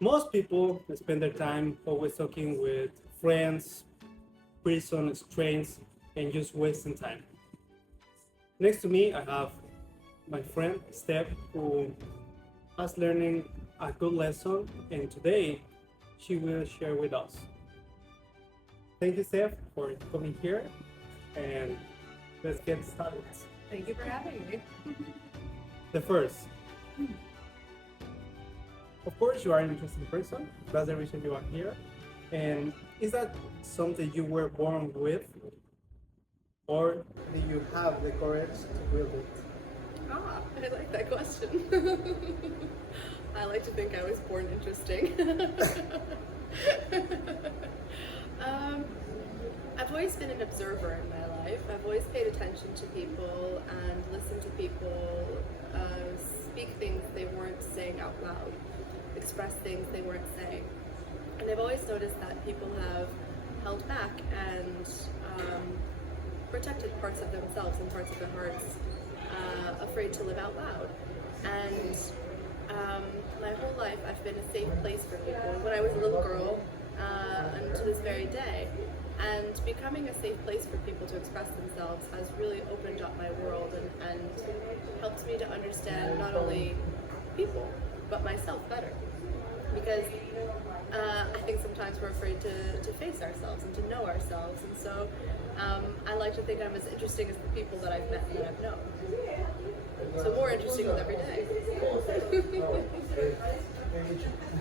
Most people spend their time always talking with friends, person, strangers, and just wasting time. Next to me, I have my friend Steph, who is learning a good lesson, and today she will share with us. Thank you, Steph, for coming here, and let's get started. Thank you for having me. The first, of course, you are an interesting person. That's the reason you are here. And is that something you were born with, or do you have the courage to build it? I like that question. I like to think I was born interesting. um, I've always been an observer in my life. I've always paid attention to people and listened to people speak things they weren't saying out loud, express things they weren't saying. And I've always noticed that people have held back and protected parts of themselves and parts of their hearts, afraid to live out loud. And my whole life I've been a safe place for people. When I was a little girl, and to this very day. And becoming a safe place for people to express themselves has really opened up my world and helped me to understand not only people, but myself better. Because I think sometimes we're afraid to face ourselves and to know ourselves. And so I like to think I'm as interesting as the people that I've met and that I've known. So more interesting with every day.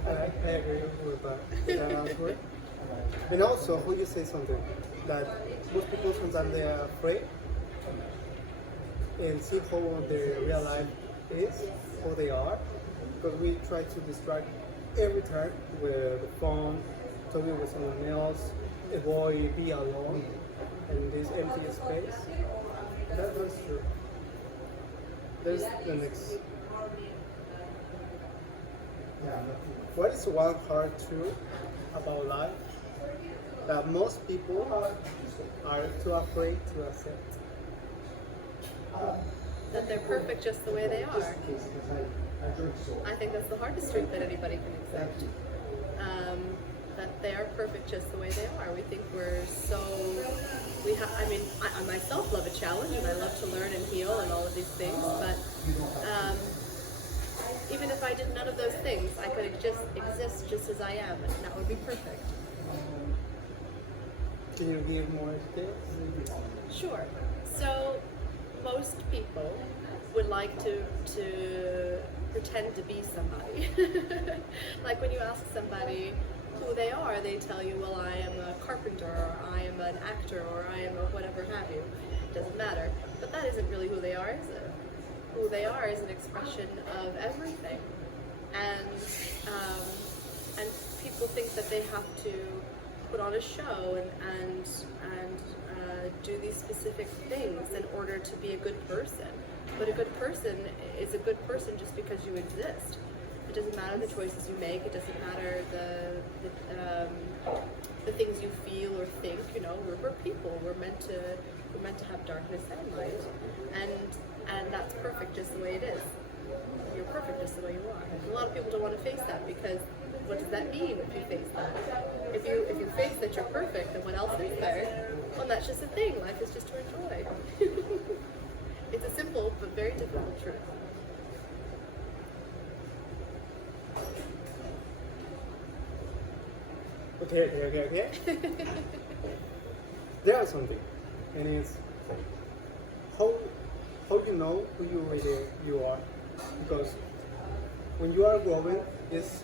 I agree with that answer. And also, who you say something that most people sometimes they are afraid and see how their real life is, who they are, because we try to distract every time with the phone, talking with someone else, avoid be alone in this empty space. That's true. There's the next. What is one hard truth about life that most people are too afraid to accept? That they're perfect just the way they are. I think that's the hardest truth that anybody can accept. That they are perfect just the way they are. We think we're so, I myself love a challenge and I love to learn and heal and all of these things, but even if I did none of those things, I could just exist just as I am and that would be perfect. Can you give more details? Sure. So most people would like to pretend to be somebody. Like when you ask somebody who they are, they tell you, well, I am a carpenter, or I am an actor, or I am a whatever have you. It doesn't matter. But that isn't really who they are, is it? Who they are is an expression of everything. And people think that they have to put on a show and do these specific things in order to be a good person. But a good person is a good person just because you exist. It doesn't matter the choices you make. It doesn't matter the things you feel or think. You know, we're people. We're meant to have darkness and light, and that's perfect just the way it is. You're perfect just the way you are. And a lot of people don't want to face that because what does that mean if you face that? If you face that you're perfect, then what else is there? Well, that's just a thing. Life is just to enjoy. It's a simple but very difficult truth. Okay. There are something, and it's how you know who you really you are, because when you are growing, is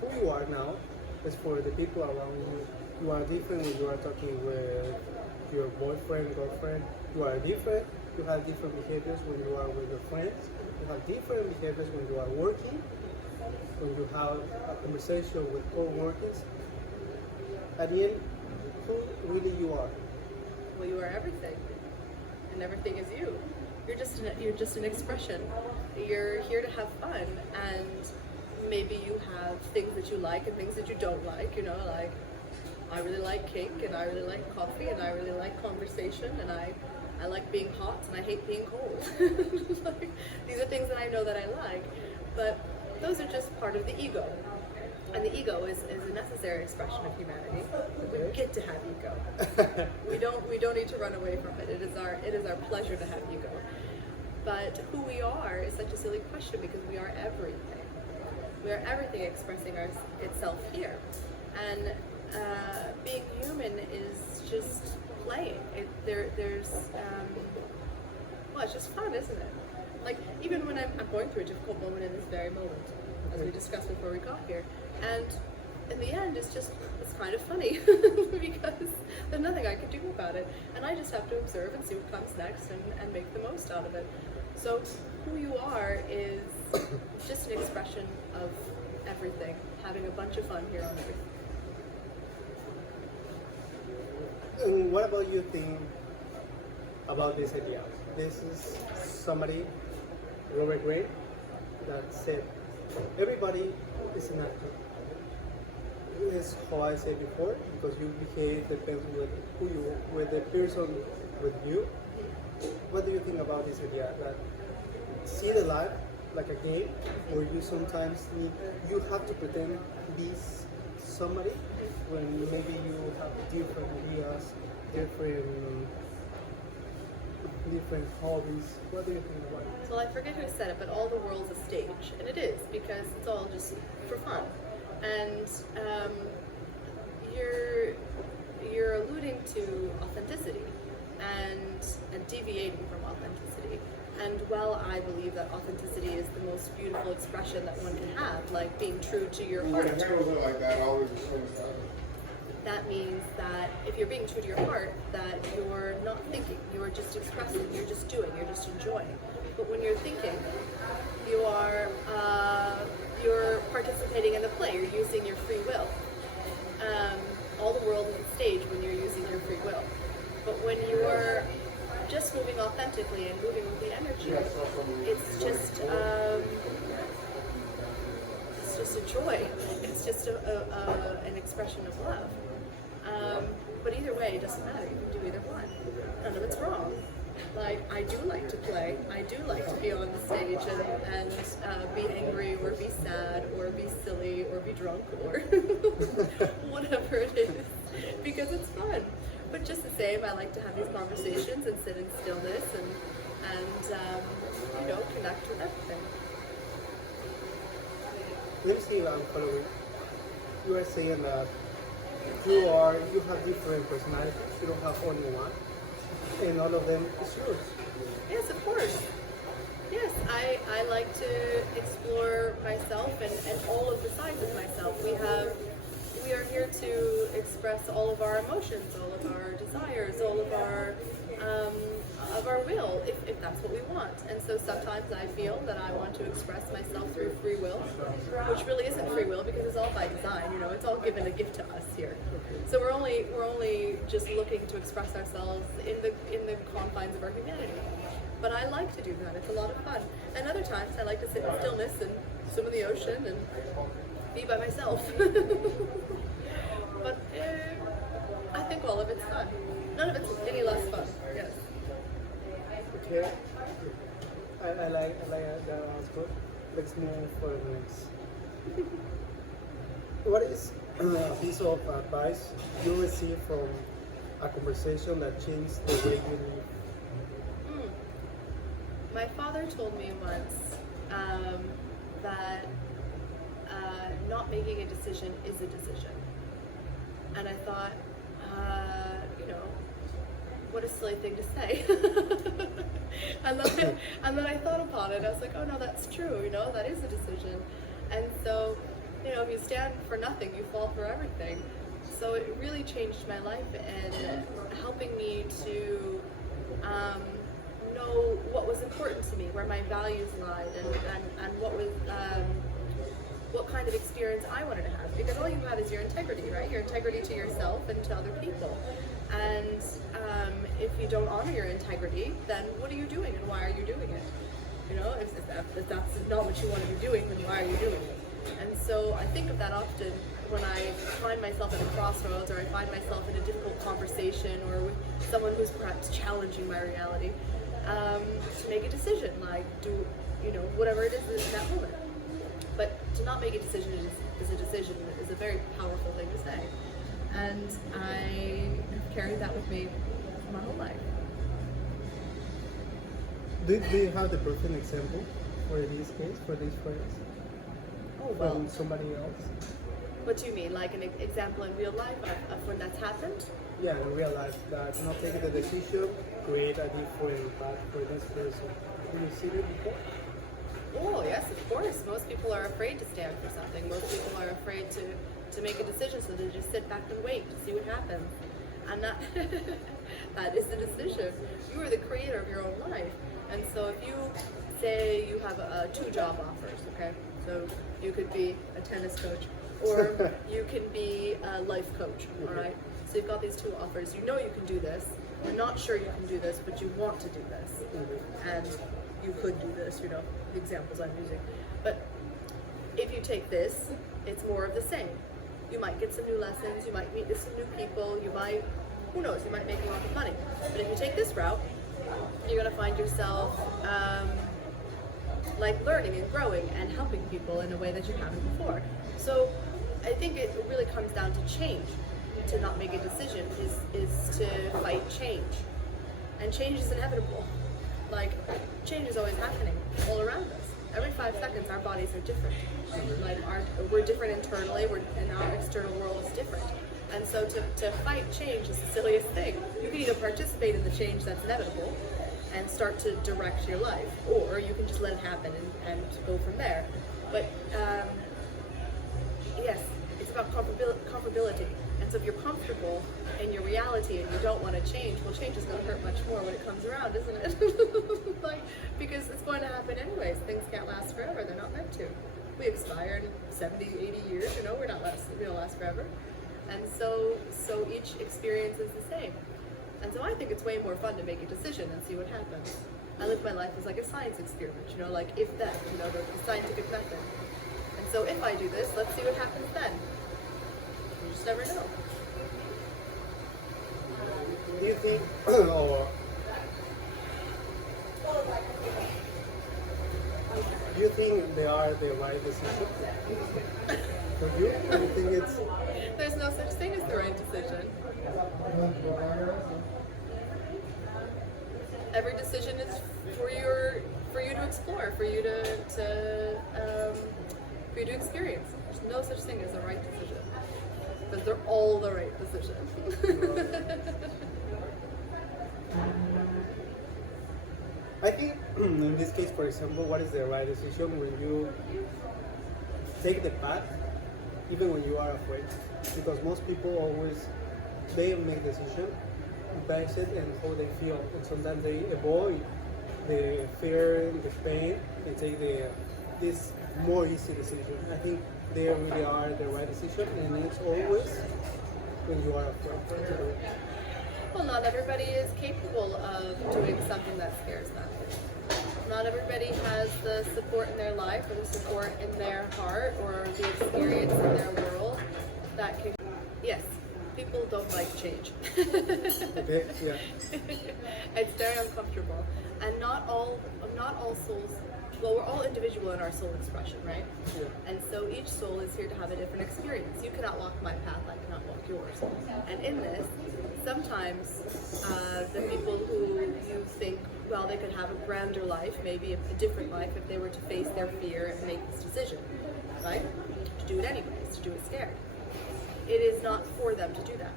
who you are now. Is for the people around you. You are different when you are talking with your boyfriend, girlfriend. You are different. You have different behaviors when you are with your friends. You have different behaviors when you are working. When you have a conversation with co-workers. At the end, who really you are. Well, you are everything, and everything is you. You're just an expression. You're here to have fun, and maybe you have things that you like and things that you don't like. You know, like I really like cake, and I really like coffee, and I really like conversation, and I like being hot, and I hate being cold. Like, these are things that I know that I like, but those are just part of the ego. And the ego is a necessary expression of humanity. We get to have ego. We don't need to run away from it. It is our pleasure to have ego. But who we are is such a silly question because we are everything. We are everything expressing itself here. And being human is just playing. Well, it's just fun, isn't it? Like, even when I'm going through a difficult moment in this very moment, as we discussed before we got here, and in the end, it's kind of funny because there's nothing I can do about it, and I just have to observe and see what comes next and make the most out of it. So who you are is just an expression of everything, having a bunch of fun here on Earth. And what about you think about this idea? This is somebody, Robert Gray, that said, everybody is an actor. This is how I said before, because you behave depends with the person with you. What do you think about this idea that see the life like a game where you sometimes you have to pretend to be somebody when maybe you have different ideas, different hobbies? What do you think about it? Well, I forget who said it, but all the world's a stage, and it is because it's all just for fun. And you're alluding to authenticity and deviating from authenticity. And while I believe that authenticity is the most beautiful expression that one can have, like being true to your heart, that means that if you're being true to your heart, that you're not thinking, you're just expressing, you're just doing, you're just enjoying. But when you're thinking, you're participating in the play, you're using your free will. All the world is a stage when you're using your free will. But when you're just moving authentically and moving with the energy, it's just a joy. It's just an expression of love. But either way, it doesn't matter. You can do either one. None of it's wrong. Like, I do like to play. I do like to be on the stage and be angry or be sad or be silly or be drunk or whatever it is, because it's fun. But just the same, I like to have these conversations and sit in stillness and connect with everything. Let me see if I'm following. You are saying that you have different personalities. You don't have only one, and all of them is yours. Yes, of course. Yes, I like to explore myself and all of the sides of myself. We are here to express all of our emotions, all of our desires, all of our will, if that's what we want. And so sometimes I feel that I want to express myself through free will, which really isn't free will because it's all by design. It's all given a gift to us here. So we're only just looking to express ourselves in the confines of our humanity. But I like to do that. It's a lot of fun. And other times I like to sit in stillness and swim in the ocean and be by myself. But I think all of it's fun. None of it's any less fun. Yes. Okay. I like that answer. Let's move for the next. What is a piece of advice you received from a conversation that changed the way you live? My father told me once that not making a decision is a decision. And I thought, what a silly thing to say. and then I thought upon it. I was like, oh no, that's true. That is a decision. And so, if you stand for nothing, you fall for everything. So it really changed my life and helping me to know what was important to me, where my values lied, and what kind of experience I wanted to have. Because all you have is your integrity, right? Your integrity to yourself and to other people. And if you don't honor your integrity, then what are you doing and why are you doing it? If that's not what you want to be doing, then why are you doing it? And so I think of that often when I find myself at a crossroads, or I find myself in a difficult conversation, or with someone who's perhaps challenging my reality, to make a decision, like do whatever it is in that moment. But to not make a decision is a decision is a very powerful thing to say. And I have carried that with me my whole life. Do you have the perfect example for this case, for these friends? Oh, well. From somebody else? What do you mean? Like an example in real life of when that's happened? Yeah, in real life, that not taking the decision create a different path for this person. Have you seen it before? Oh, yes, of course. Most people are afraid to stand for something. Most people are afraid to make a decision, so they just sit back and wait to see what happens. And that, that is the decision. You are the creator of your own life. And so if you say you have 2 job offers, okay? So you could be a tennis coach, or you can be a life coach, all right? So you've got these 2 offers. You know you can do this. You're not sure you can do this, but you want to do this. And you could do this, you know, the examples I'm using. But if you take this, it's more of the same. You might get some new lessons, you might meet some new people, you might, who knows, you might make a lot of money. But if you take this route, you're going to find yourself like learning and growing and helping people in a way that you haven't before. So I think it really comes down to change. To not make a decision is to fight change. And change is inevitable. Like, change is always happening all around us. Every 5 seconds, our bodies are different. Like, we're different internally, and our external world is different. And so to fight change is the silliest thing. You can either participate in the change that's inevitable and start to direct your life, or you can just let it happen and go from there. But yes, it's about comfortability. And so if you're comfortable in your reality and you don't want to change, well, change is going to hurt much more when it comes around, isn't it? Like, because it's going to happen anyways. Things can't last forever. They're not meant to. We expire in 70, 80 years, you know, we don't last forever. And so each experience is the same. And so I think it's way more fun to make a decision and see what happens. I live my life as like a science experiment, you know, like if then, you know, the scientific method. And so if I do this, let's see what happens then. You just never know. Do you think, or do you think they are the right decision for you? Do you think it's... There's no such thing as the right decision. Every decision is for you to explore, for you to experience. There's no such thing as a right decision, because they're all the right decisions. I think in this case, for example, what is the right decision when you take the path, even when you are afraid? Because most people always, they make decision based on how they feel, and sometimes they avoid the fear, the pain, and take this more easy decision. I think they really are the right decision, and it's always when you are afraid to do it. Well, not everybody is capable of doing something that scares them. Not everybody has the support in their life or the support in their heart or the experience in their world that can... Yes, people don't like change. Okay, yeah. It's very uncomfortable. And not all souls... Well, we're all individual in our soul expression, right? Yeah. And so each soul is here to have a different experience. You cannot walk my path, I cannot walk yours. And in this, sometimes the people who you think, well, they could have a grander life, maybe a different life if they were to face their fear and make this decision, right? To do it anyways, to do it scared. It is not for them to do that.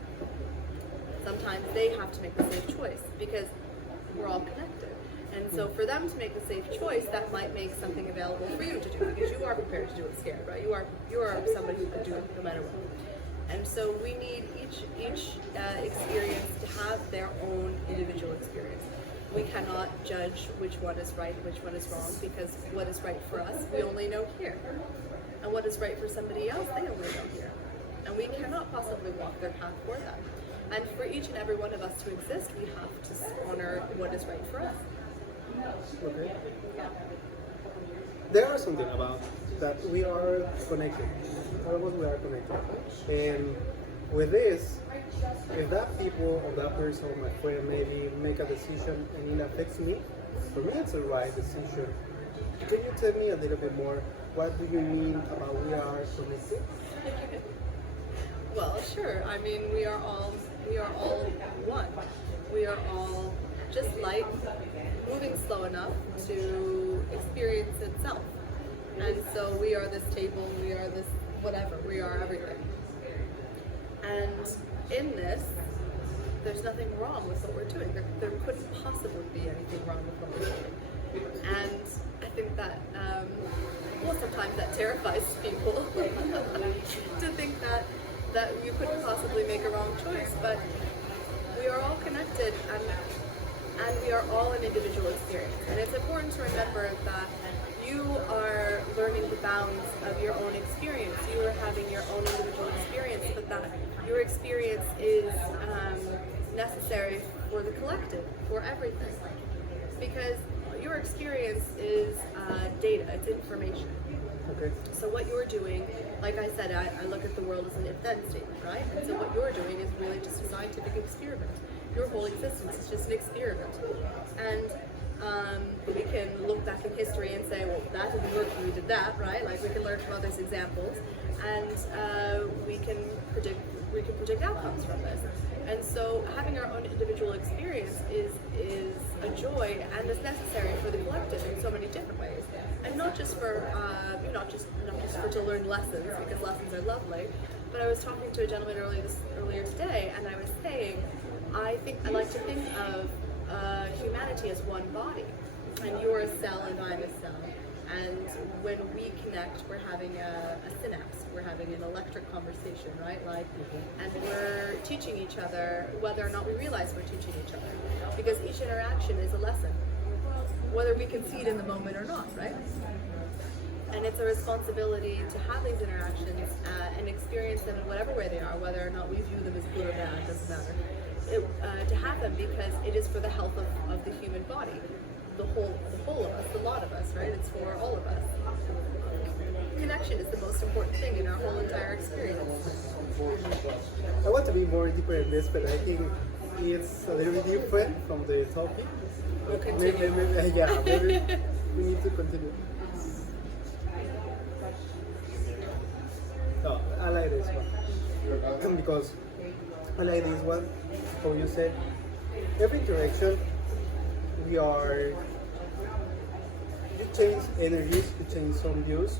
Sometimes they have to make the safe choice because we're all connected. And so for them to make the safe choice, that might make something available for you to do because you are prepared to do it scared, right? You are somebody who can do it no matter what. And so we need each experience to have their own individual experience. We cannot judge which one is right and which one is wrong because what is right for us, we only know here. And what is right for somebody else, they only know here. And we cannot possibly walk their path for them. And for each and every one of us to exist, we have to honor what is right for us. Okay. There are something about that we are connected. All of us we are connected. And with this, if that people or that person or my friend maybe make a decision and it affects me, for me it's the right decision. Can you tell me a little bit more? What do you mean about we are connected? Well, sure. I mean, we are all one. We are all just light, moving slow enough to experience itself. And so we are this table, we are this whatever, we are everything. And in this, there's nothing wrong with what we're doing. There couldn't possibly be anything wrong with what we're doing. And I think that, well, sometimes that terrifies people to think that you couldn't possibly make a wrong choice, but we are all connected and we are all an individual experience. And it's important to remember that you are learning the bounds of your own experience. You are having your own individual experience, but that your experience is necessary for the collective, for everything. Because your experience is data, it's information. Okay. So what you're doing, like I said, I look at the world as an if-then statement, right? And so what you're doing is really just a scientific experiment. Your whole existence is just an experiment. And we can look back in history and say, well, that didn't work, we did that, right? Like we can learn from others' examples, and we can predict outcomes from this. And so having our own individual experience is a joy and is necessary for the collective in so many different ways. And not just for not just for to learn lessons, because lessons are lovely. But I was talking to a gentleman earlier today, and I was saying I like to think of humanity as one body, and you're a cell and I'm a cell. And when we connect, we're having a synapse, we're having an electric conversation, right? Like, and we're teaching each other whether or not we realize we're teaching each other, because each interaction is a lesson, whether we can see it in the moment or not, right? And it's a responsibility to have these interactions and experience them in whatever way they are, whether or not we view them as good or bad, doesn't matter. To have them because it is for the health of the human body, the whole of us, the lot of us, right? It's for all of us. Connection is the most important thing in our whole entire experience. I want to be more deeper in this, but I think it's a little bit different from the topic. We'll continue. Maybe we need to continue. No, I like this one because I like this one. How you said, every interaction we are. You change energies, you change some views,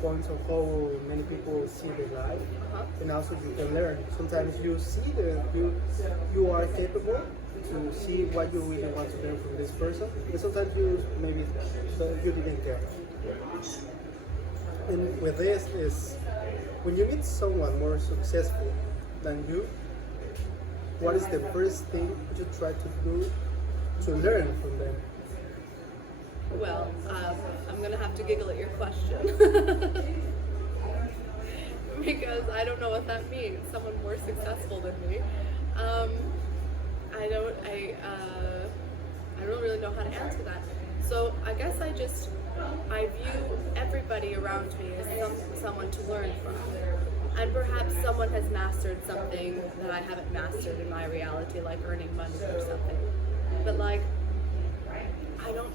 points of how many people see their life, and also you can learn. Sometimes you see that you are capable to see what you really want to learn from this person, and sometimes you didn't care. And with this is when you meet someone more successful than you, what is the first thing you try to do to learn from them? Well, I'm going to have to giggle at your question. Because I don't know what that means, someone more successful than me. I don't really know how to answer that. So I guess I view everybody around me as someone to learn from. And perhaps someone has mastered something that I haven't mastered in my reality, like earning money or something. But like, I don't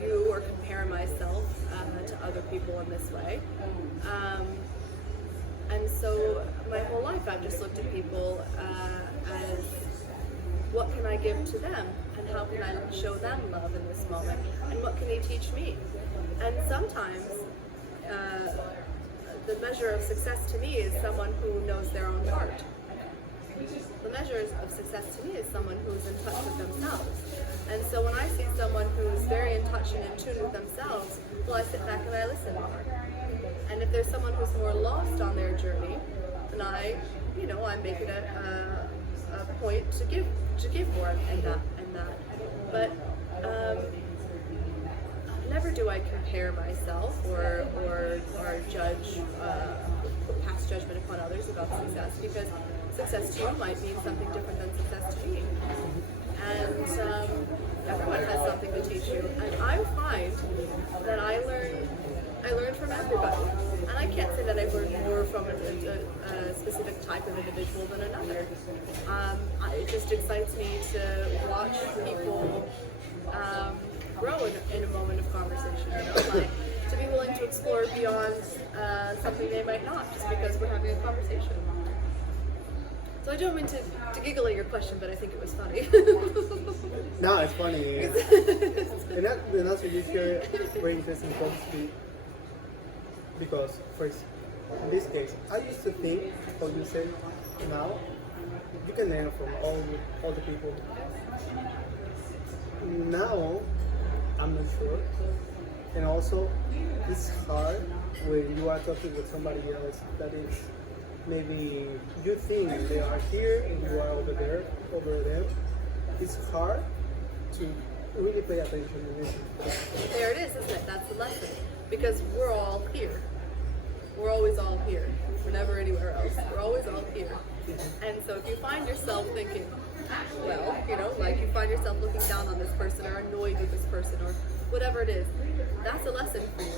view or compare myself to other people in this way. And so my whole life I've just looked at people as what can I give to them, and how can I show them love in this moment, and what can they teach me? And sometimes the measure of success to me is someone who knows their own heart. The measure of success to me is someone who's in touch with themselves. And so when I see someone who's very in touch and in tune with themselves, well, I sit back and I listen. And if there's someone who's more lost on their journey, then I make it a point to give more in that. But never do I compare myself or judge, pass judgment upon others about success, because success to you might mean something different than success to me. And everyone has something to teach you. And I find that I learn from everybody. And I can't say that I've learned more from a specific type of individual than another. It just excites me to watch people grow in a moment of conversation, you know, like to be willing to explore beyond something they might not, just because we're having a conversation. So I don't mean to giggle at your question, but I think it was funny. No, it's funny. And also you share very interesting points because, first, in this case, I used to think, how you say now, you can learn from all the people. Now, I'm not sure. And also, it's hard when you are talking with somebody else that is maybe you think they are here and you are over there, over them. It's hard to really pay attention to this. There it is, isn't it? That's the lesson. Because we're all here. We're always all here. We're never anywhere else. We're always all here. And so if you find yourself thinking, well, you know, like you find yourself looking down on this person or annoyed with this person or whatever it is, that's a lesson for you.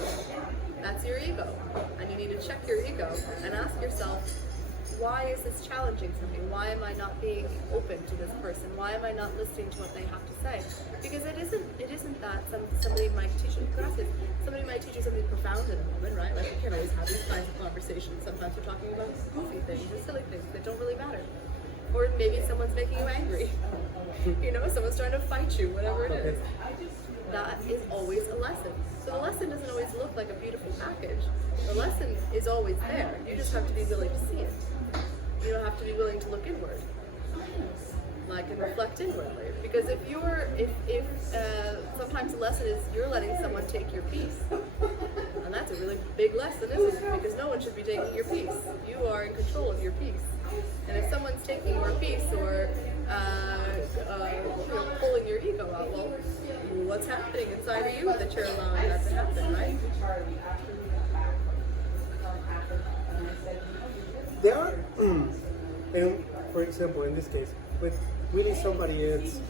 That's your ego. And you need to check your ego and ask yourself, why is this challenging for me? Why am I not being open to this person? Why am I not listening to what they have to say? Because it isn't that somebody might teach you, somebody might teach you something profound in a moment, right? Like you can't always have these kinds of conversations. Sometimes you're talking about goofy things or silly things that don't really matter. Or maybe someone's making you angry. You know, someone's trying to fight you, whatever it is. That is always a lesson. So the lesson doesn't always look like a beautiful package. The lesson is always there. You just have to be willing to see it. You don't have to be willing to look inward, like and reflect inwardly. Because if sometimes the lesson is you're letting someone take your peace, and that's a really big lesson, isn't it? Because no one should be taking your peace. You are in control of your peace. And if someone's taking your peace or pulling your ego out, well, what's happening inside of you that you're allowing that to happen, right? There are, and for example, in this case, with really somebody is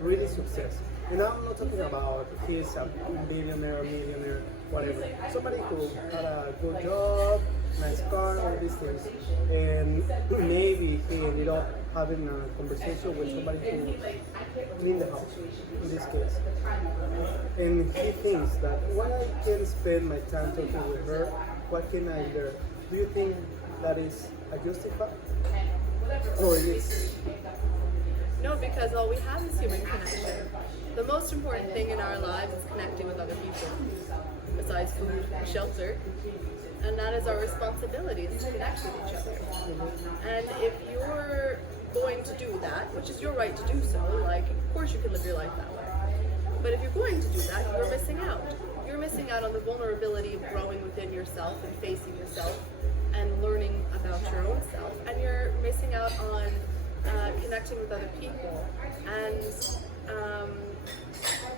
really success. And I'm not talking about he's a billionaire, millionaire, whatever. Somebody who had a good job, nice car, all these things. And maybe he ended up having a conversation with somebody who cleaned the house, in this case. And he thinks that when I can spend my time talking with her, what can I learn? Do you think that is a justified? Or it is? No, because all we have is human connection. The most important thing in our lives is connecting with other people, besides food and shelter. And that is our responsibility, is to connect with each other. And if you're going to do that, which is your right to do so, like, of course you can live your life that way. But if you're going to do that, you're missing out. You're missing out on the vulnerability of growing within yourself and facing yourself and learning about your own self. And you're missing out on connecting with other people. And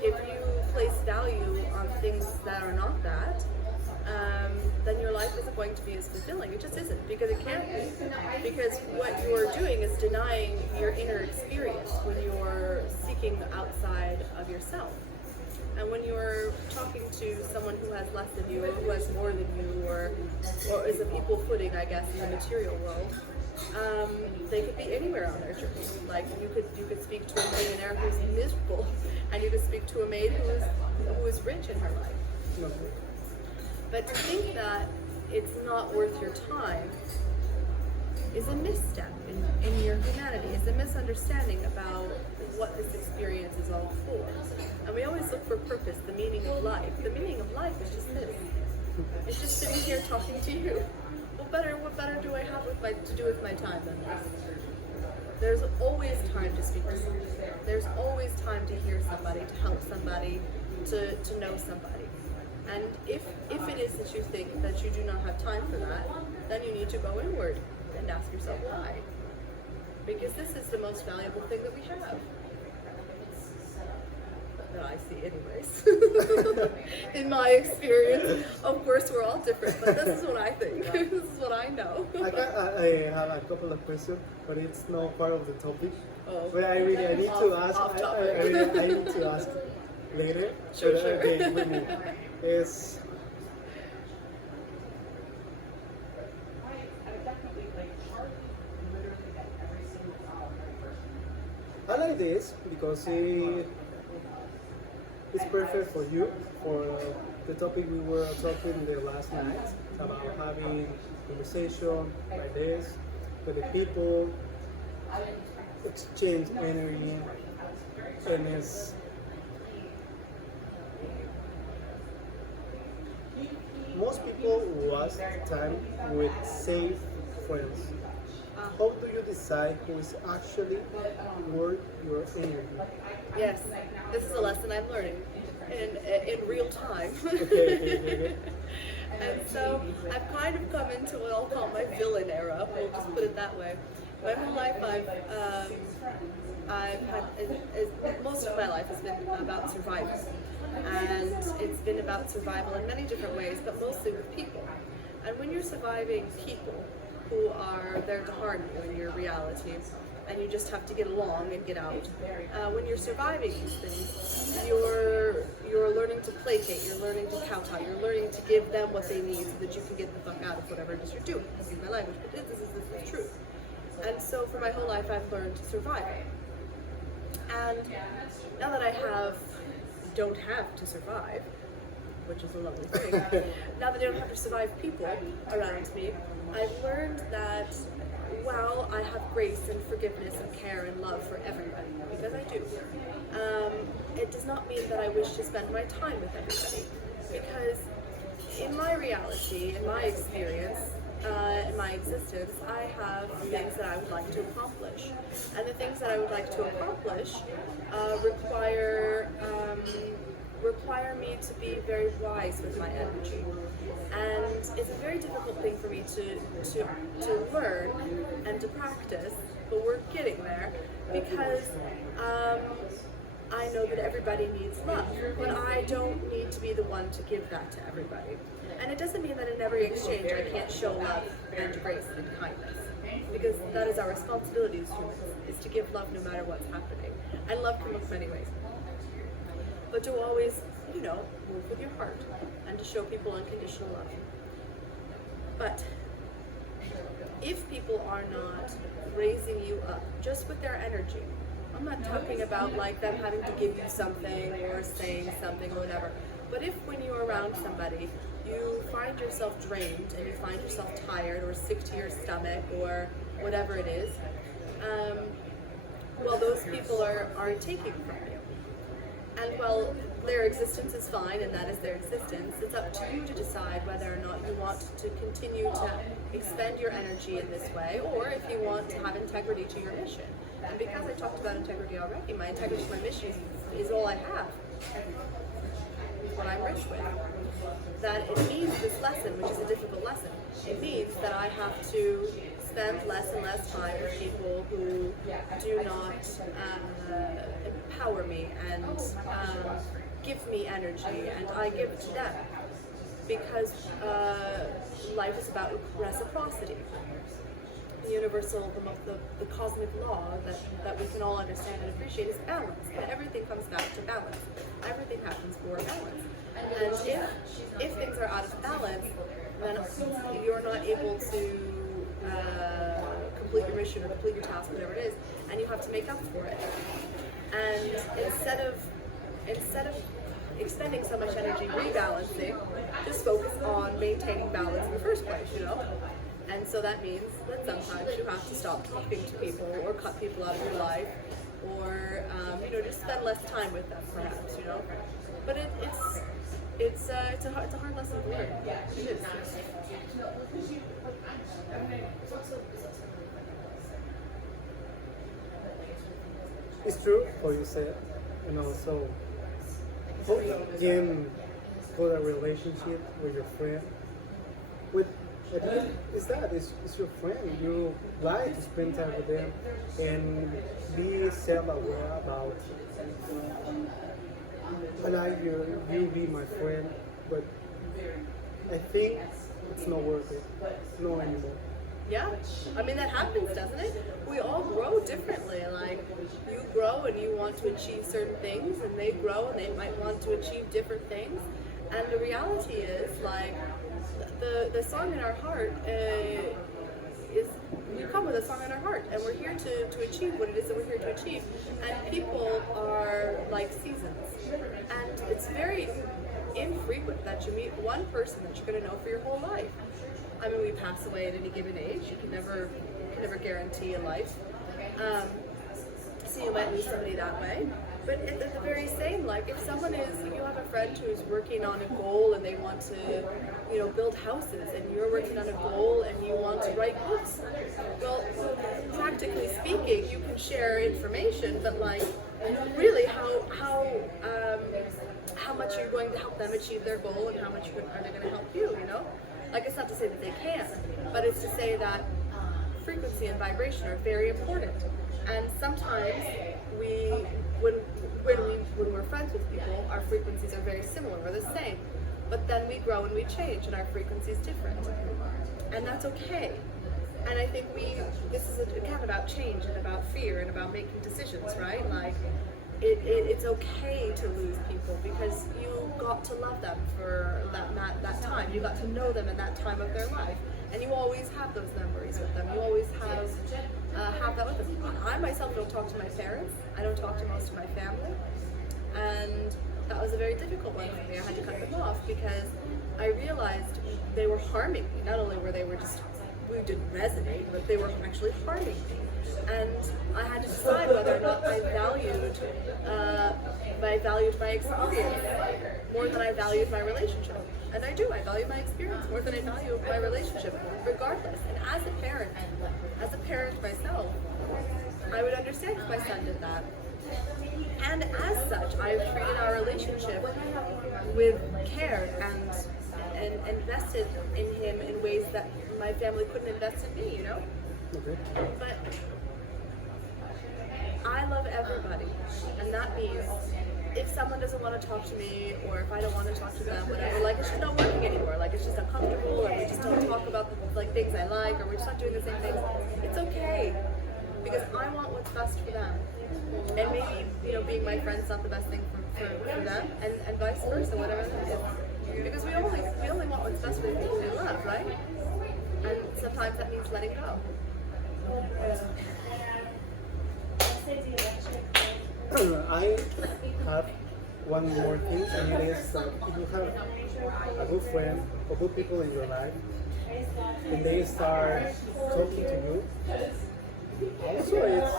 if you place value on things that are not that, then your life isn't going to be as fulfilling. It just isn't, because it can't be. Because what you're doing is denying your inner experience when you're seeking outside of yourself. And when you're talking to someone who has less than you, or who has more than you, or is of equal footing, I guess, in the material world, they could be anywhere on their journey. Like you could speak to a millionaire who's miserable, and you could speak to a maid who is rich in her life. But to think that it's not worth your time is a misstep in your humanity. It's a misunderstanding about what this experience is all for. And we always look for purpose, the meaning of life. The meaning of life is just this. It's just sitting here talking to you. What better do I have to do with my time than this? There's always time to speak to somebody. There's always time to hear somebody, to help somebody, to know somebody. And if it is that you think that you do not have time for that, then you need to go inward and ask yourself why. Because this is the most valuable thing that we have. That I see anyways. In my experience. Of course we're all different, but this is what I think. This is what I know. I have a couple of questions, but it's not part of the topic. Oh. But I need to ask. Off I topic. need to ask later. Sure, but, sure. Okay, with me. Is I like this because it's it's perfect for you, for the topic we were talking the last night about having conversation like this with the people, exchange energy, and it's most people waste time with safe friends. How do you decide who is actually worth your energy? Yes, this is a lesson I'm learning in real time. Okay. And so I've kind of come into what I'll call my villain era. We'll just put it that way. My whole life, I've had most of my life has been about survival, and it's been about survival in many different ways, but mostly with people. And when you're surviving people who are there to harm you in your reality, and you just have to get along and get out. When you're surviving these things, you're learning to placate, you're learning to kowtow, you're learning to give them what they need so that you can get the fuck out of whatever it is you're doing. This is my language, but this is the truth. And so for my whole life, I've learned to survive. And now that I don't have to survive, which is a lovely thing, now that I don't have to survive people around me, I've learned that while I have grace and forgiveness and care and love for everybody, because I do, it does not mean that I wish to spend my time with everybody. Because in my reality, in my experience, in my existence, I have things that I would like to accomplish. And the things that I would like to accomplish require me to be very wise with my energy. And it's a very difficult thing for me to learn and to practice, but we're getting there because I know that everybody needs love, but I don't need to be the one to give that to everybody. And it doesn't mean that in every exchange I can't show love and grace and kindness, because that is our responsibility as humans, is to give love no matter what's happening. And love can look many ways. But to always, move with your heart and to show people unconditional love. But if people are not raising you up just with their energy, I'm not talking about like them having to give you something or saying something or whatever, but if when you're around somebody, you find yourself drained and you find yourself tired or sick to your stomach or whatever it is, well, those people are taking from you. And while their existence is fine and that is their existence, it's up to you to decide whether or not you want to continue to expend your energy in this way, or if you want to have integrity to your mission. And because I talked about integrity already, my integrity to my mission is all I have. It's what I'm rich with. That it means this lesson, which is a difficult lesson, it means that I have to spend less and less time with people who do not empower me and give me energy, and I give to them, because life is about reciprocity. The universal, the cosmic law that we can all understand and appreciate is balance, and everything comes back to balance. Everything happens for balance. And if things are out of balance, then you're not able to complete your mission or complete your task, whatever it is, and you have to make up for it. And instead of expending so much energy rebalancing, just focus on maintaining balance in the first place, And so that means that sometimes you have to stop talking to people or cut people out of your life, or just spend less time with them, perhaps, But it's a hard lesson to learn. It is. It's true what you said, and also how you can put a relationship with your friend. With it's your friend. You like to spend time with them and be self-aware about. I like you be my friend, but I think it's not worth it. No anymore. Yeah, I mean, that happens, doesn't it? We all grow differently. Like, you grow and you want to achieve certain things, and they grow and they might want to achieve different things. And the reality is, like, the song in our heart we come with a song in our heart, and we're here to achieve what it is that we're here to achieve. And people are like seasons, and it's very infrequent that you meet one person that you're going to know for your whole life. I mean, we pass away at any given age. You can never guarantee a life. So you might lose somebody that way. But at the very same, like if you have a friend who's working on a goal and they want to, build houses, and you're working on a goal and you want to write books, well, practically speaking, you can share information, but like really how much you're going to help them achieve their goal and how much are they going to help you, Like, it's not to say that they can't, but it's to say that frequency and vibration are very important. And sometimes when we're friends with people, our frequencies are very similar, we're the same. But then we grow and we change, and our frequency is different. And that's okay. And I think this is again about change and about fear and about making decisions, right? Like, it's okay to lose people because you got to love them for that time. You got to know them in that time of their life, and you always have those memories with them. You always have that with them. I myself don't talk to my parents. I don't talk to most of my family, and that was a very difficult one for me. I had to cut them off because I realized they were harming me. Not only we didn't resonate, but they were actually harming me. And I had to decide whether or not I valued my experience more than I valued my relationship. And I do. I value my experience more than I value my relationship, regardless. And as a parent myself, I would understand if my son did that. And as such, I've treated our relationship with care and invested in him in ways that my family couldn't invest in me, Okay. But I love everybody, and that means if someone doesn't want to talk to me, or if I don't want to talk to them, whatever, like it's just not working anymore, like it's just uncomfortable, or we just don't talk about the things I like, or we're just not doing the same things, it's okay, because I want what's best for them. And maybe, being my friend's not the best thing for them, and vice versa, whatever that is. Because we only want what's best for the people we love, right? And sometimes that means letting go. I have one more thing, and it is that if you have a good friend or good people in your life, and they start talking to you, also it's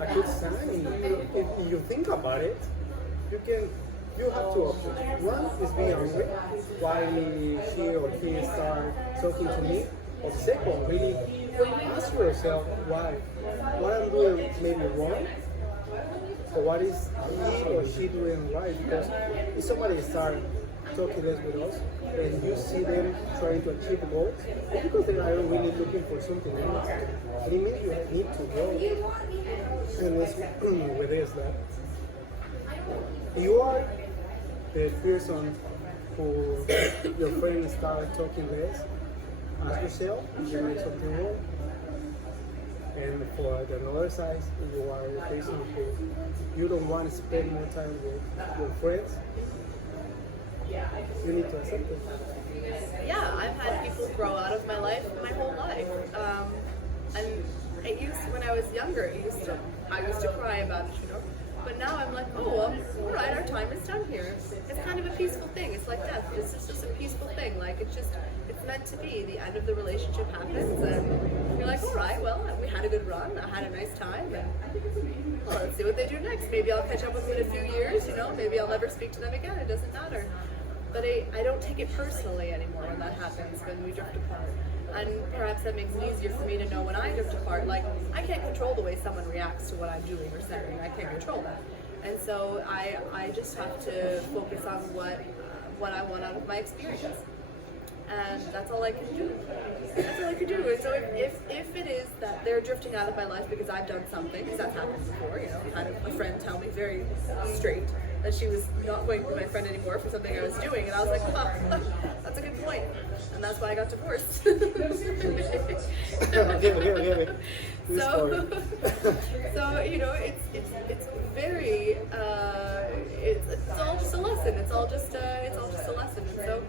a good sign. If you think about it, you have two options. One is being angry, why she or he start talking to me, or second, really ask yourself why. What I'm doing maybe wrong, or what is he or she doing right? Because if somebody start talking less with us, and you see them trying to achieve goals, it's because they are really looking for something else. And it means you need to grow. And it's with this that you are the person who your friends start talking less. Ask yourself if you make something wrong. And for the other side, you are a person who you don't want to spend more time with your friends. You need to accept it. Yeah, I've had people grow out of my life my whole life. And when I was younger, I used to cry about it, But now I'm like, oh, well, all right, our time is done here. It's kind of a peaceful thing. It's like death. It's just a peaceful thing. Like, it's meant to be. The end of the relationship happens, and you're like, all right, well, we had a good run. I had a nice time, and well, let's see what they do next. Maybe I'll catch up with them in a few years, Maybe I'll never speak to them again. It doesn't matter. But I don't take it personally anymore when that happens, when we drift apart. And perhaps that makes it easier for me to know when I drift apart. Like, I can't control the way someone reacts to what I'm doing or saying. I can't control that. And so I just have to focus on what I want out of my experience. And that's all I can do. That's all I can do. And so if it is that they're drifting out of my life because I've done something, because that's happened before, I had a friend tell me very straight that she was not going to be my friend anymore for something I was doing, and I was like, that's a good point. And that's why I got divorced. So it's very it's all just a lesson. It's all just a lesson. And so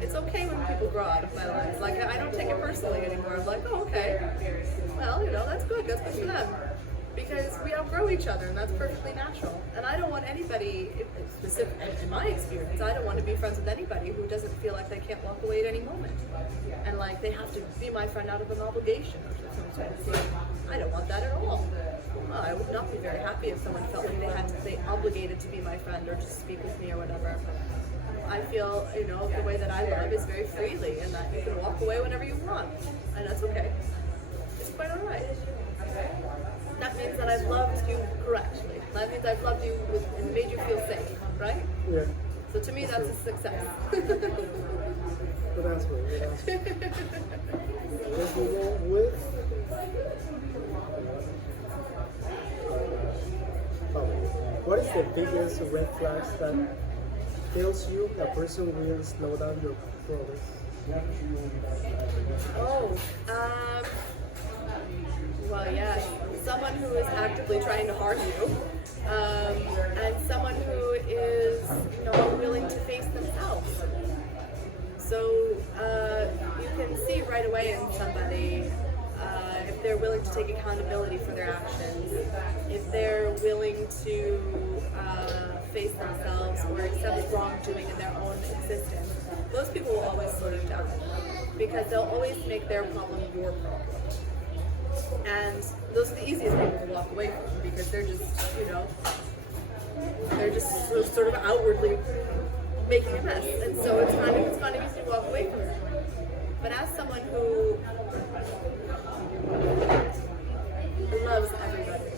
It's okay when people grow out of my life. Like, I don't take it personally anymore. I'm like, oh, okay. Well, that's good. That's good for them. Because we outgrow each other, and that's perfectly natural. And I don't want anybody, specific in my experience, I don't want to be friends with anybody who doesn't feel like they can't walk away at any moment. And like they have to be my friend out of an obligation or something. I don't want that at all. Well, I would not be very happy if someone felt like they obligated to be my friend or to speak with me or whatever. I feel, the way that I love is very freely, and that you can walk away whenever you want, and that's okay. It's quite all right. That means that I've loved you correctly. That means I've loved you and made you feel safe, right? Yeah. So to me, that's a success. Good answer. Good answer. Let's move on with. What is the biggest red flags that tells you a person will slow down your progress? Oh, well, yeah, someone who is actively trying to harm you, and someone who is not willing to face themselves. So you can see right away in somebody if they're willing to take accountability for their actions, if they're willing to face themselves or accept wrongdoing in their own existence. Those people will always slow you down because they'll always make their problem your problem. And those are the easiest people to walk away from because they're just, they're just sort of outwardly making a mess. And so it's kind of easy to walk away from them. But as someone who loves everybody,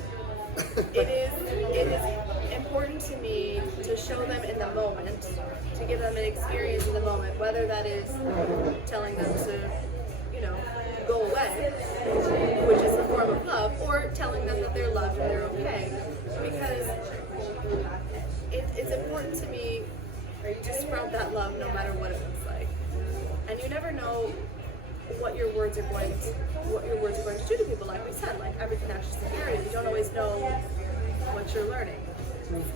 it is important to me to show them in the moment, to give them an experience in the moment, whether that is telling them to, go away, which is a form of love, or telling them that they're loved and they're okay. Because it's important to me to spread that love no matter what it looks like. And you never know what your words are going to do to people. Like we said, like everything has security. You don't always know what you're learning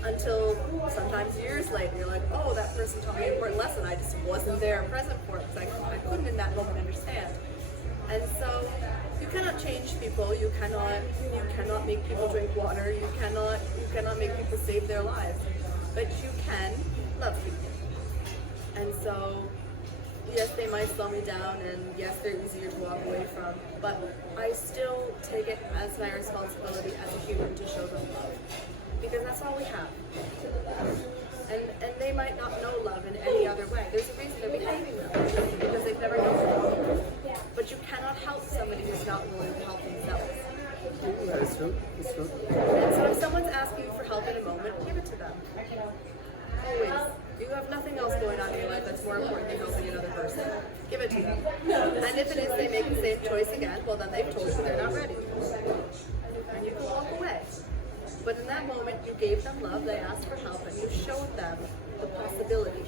until sometimes years later you're like, oh, that person taught me an important lesson. I just wasn't there present for it because I couldn't in that moment understand. And so you cannot change people. You cannot make people drink water. You cannot make people save their lives. But you can love people. And so yes, they might slow me down, and yes, they're easier to walk away from, but I still take it as my responsibility as a human to show them love, because that's all we have. And they might not know love in any other way. There's a reason they're behaving that way, because they've never known it. But you cannot help somebody who's not willing to help themselves. That is true. It's true. And so if someone's asking you for help in a moment, give it to them. Always. You have nothing else going on in your life that's more important than helping another person. Give it to them. And if it is they make the same choice again, well then they've told you they're not ready. And you can walk away. But in that moment, you gave them love, they asked for help, and you showed them the possibility.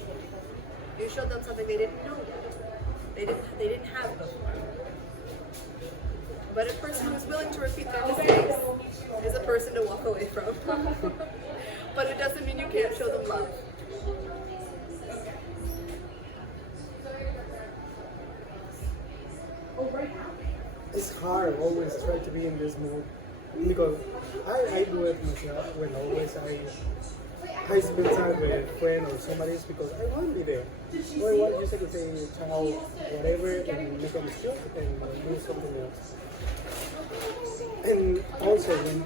You showed them something they didn't know yet. They didn't have before. But a person who's willing to repeat their mistakes is a person to walk away from. But it doesn't mean you can't show them love. It's hard always try to be in this mood because I do it myself when always I spend time with a friend or somebody else because I want to be there. Or what you say to say child whatever and make a mistake and do something else. And also when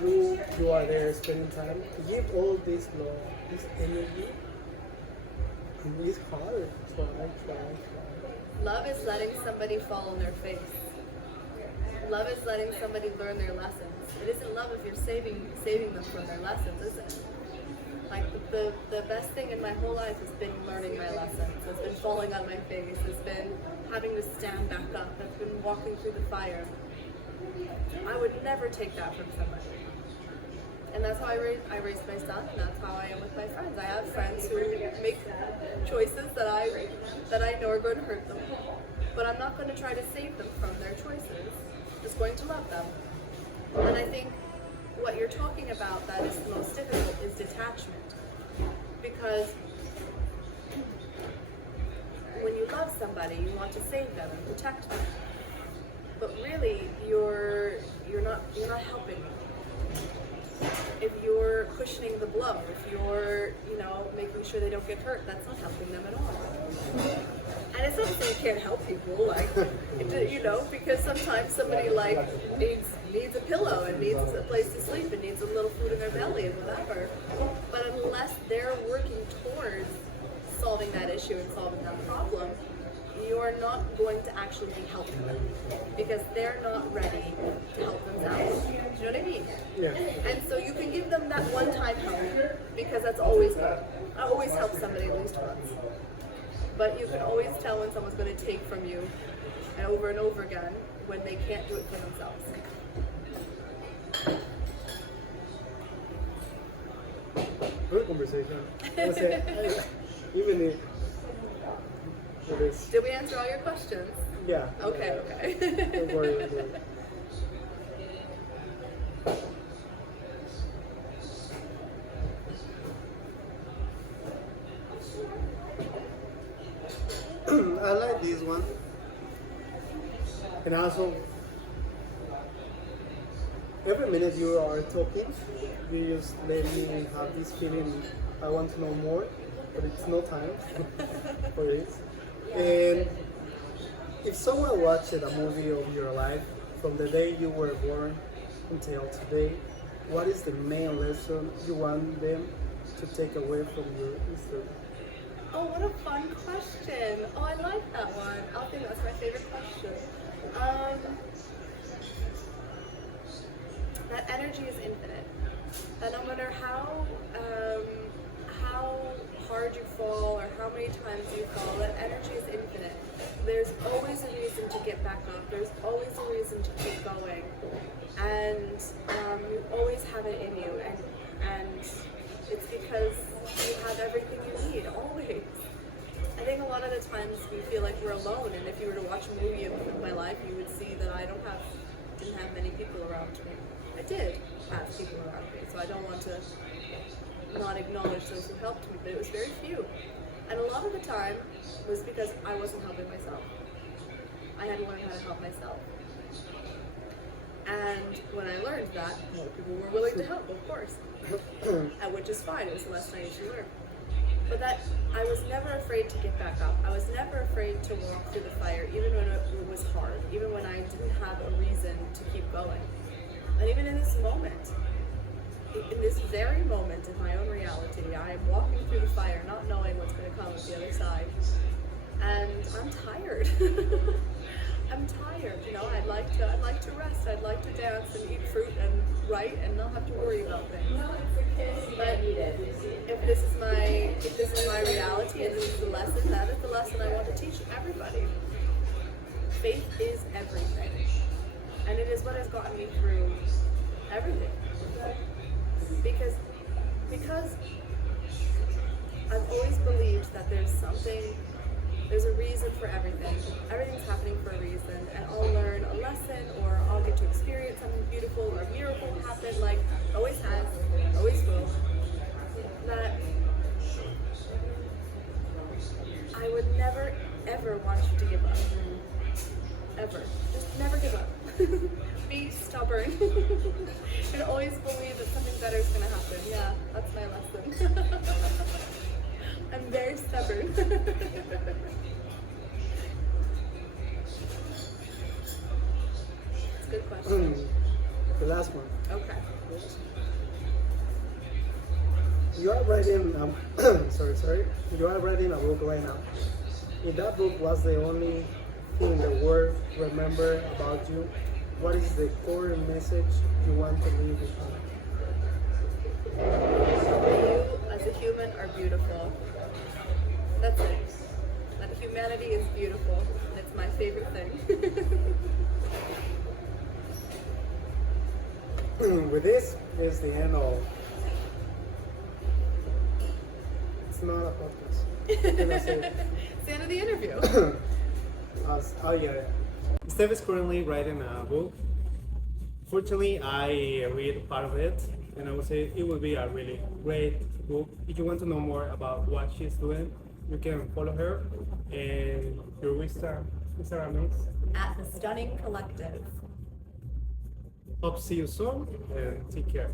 you are there spending time, give all this love, this energy. And it's hard. Try. Love is letting somebody fall on their face. Love is letting somebody learn their lessons. It isn't love if you're saving them from their lessons, is it? Like the best thing in my whole life has been learning my lessons. Has been falling on my face. Has been having to stand back up. Has been walking through the fire. I would never take that from somebody. And that's how I raised my son, and that's how I am with my friends. I have friends who make choices that I know are going to hurt them, but I'm not going to try to save them from their choices. I'm just going to love them. And I think what you're talking about that is the most difficult is detachment, because when you love someone, everybody. You want to save them and protect them. But really, you're not helping. If you're cushioning the blow, if you're, making sure they don't get hurt, that's not helping them at all. And it's not to say you can't help people, because sometimes somebody needs a pillow and needs a place to sleep and needs a little food in their belly and whatever. But unless they're working towards solving that issue and solving that problem, you're not going to actually be helping them because they're not ready to help themselves. Do you know what I mean? Yeah. And so you can give them that one-time help because that's always good. I always help somebody at least once. But you can always tell when someone's going to take from you and over again when they can't do it for themselves. Good conversation. Even if it is. Did we answer all your questions? Yeah. Okay. Don't worry. Don't worry. I like this one. And also, every minute you are talking, you just let me have this feeling I want to know more, but it's no time for it. And if someone watched a movie of your life from the day you were born until today, what is the main lesson you want them to take away from your history? Oh, what a fun question. Oh, I like that one. I think that's my favorite question. That energy is infinite. And no matter how hard you fall or how many times you fall, that energy is infinite. There's always a reason to get back up. There's always a reason to keep going. And you always have it in you. And it's because you have everything you need, always. I think a lot of the times we feel like we're alone, and if you were to watch a movie of my life, you would see that I didn't have many people around me. I did have people around me, so I don't want to not acknowledge those who helped me, but it was very few. And a lot of the time was because I wasn't helping myself. I had to learn how to help myself. And when I learned that, more people were willing to help, of course. And which is fine, it was a lesson I usually learn. But that I was never afraid to get back up. I was never afraid to walk through the fire, even when it was hard, even when I didn't have a reason to keep going. And even in this moment, in this very moment in my own reality, I am walking through the fire, not knowing what's going to come at the other side. And I'm tired. I'm tired, I'd like to rest, I'd like to dance and eat fruit and write and not have to worry about things. But if this is my reality and this is the lesson, that is the lesson I want to teach everybody. Faith is everything. And it is what has gotten me through everything. Because I've always believed that there's a reason for everything. Everything's happening for a reason, and I'll learn a lesson, or I'll get to experience something beautiful, or a miracle will happen, like always has, always will. That I would never, ever want you to give up. Ever. Just never give up. Be stubborn. And always believe that something better is going to happen. Yeah, that's my lesson. I'm very stubborn. It's a good question. The last one. Okay. You are writing, You are writing a book right now. If that book was the only thing the world remember about you, what is the core message you want to leave behind? You, as a human, are beautiful. That's it. That humanity is beautiful, and it's my favorite thing. With this is the end of. It's not a podcast. What can I say? It's the end of the interview. Yeah. Steph is currently writing a book. Fortunately, I read part of it, and I would say it will be a really great book. If you want to know more about what she's doing, You can follow her, and your Instagram is. At the Stunning Collective. Hope to see you soon, and take care.